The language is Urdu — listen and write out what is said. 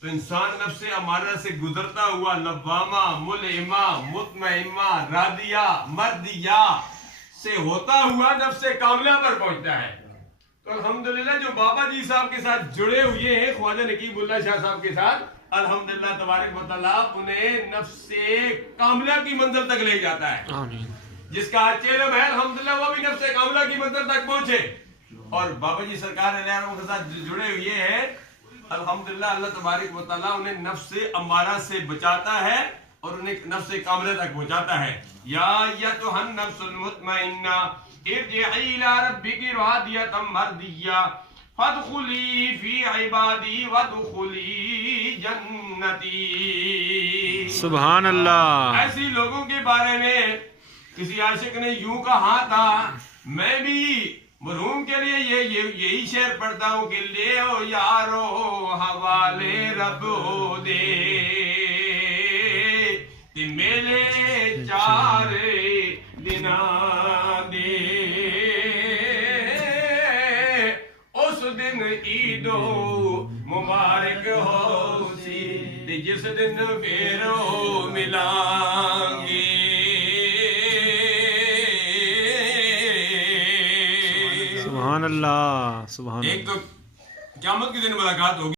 تو انسان نفس امارہ سے گزرتا ہوا لوامہ، ملہمہ، مطمئنہ، راضیہ، مردیہ سے ہوتا ہوا نفس کاملہ پر پہنچتا ہے۔ تو الحمدللہ جو بابا جی صاحب کے ساتھ جڑے ہوئے ہیں خواجہ نقیب اللہ شاہ صاحب کے ساتھ، الحمدللہ تبارک و تعالیٰ انہیں نفس کاملہ کی منزل تک لے جاتا ہے۔ آمین۔ جس کا علم ہے الحمدللہ وہ بھی نفس کاملہ کی منزل تک پہنچے۔ اور بابا جی سرکار علیہ السلام کے ساتھ جڑے ہوئے ہیں، الحمدللہ اللہ تبارک و تعالیٰ انہیں نفس امارہ سے بچاتا ہے اور انہیں نفس کاملہ تک پہنچاتا ہے۔ یا ایتھا النفس المطمئنہ ارجعی الی ربک راضیۃ مرضیہ فادخلی فی عبادی وادخلی جنتی۔ سبحان اللہ۔ ایسی لوگوں کے بارے میں کسی عاشق نے یوں کہا تھا، میں بھی مرحوم کے لیے یہی شعر پڑھتا ہوں کہ لے او یارو حوالے رب دے کہ میلے چار دنا دے، اس دن عید مبارک ہو سی جس دن پھر ملیں گے۔ سبحان اللہ، سبحان اللہ۔ ایک تو قیامت کے دن ملاقات ہوگی۔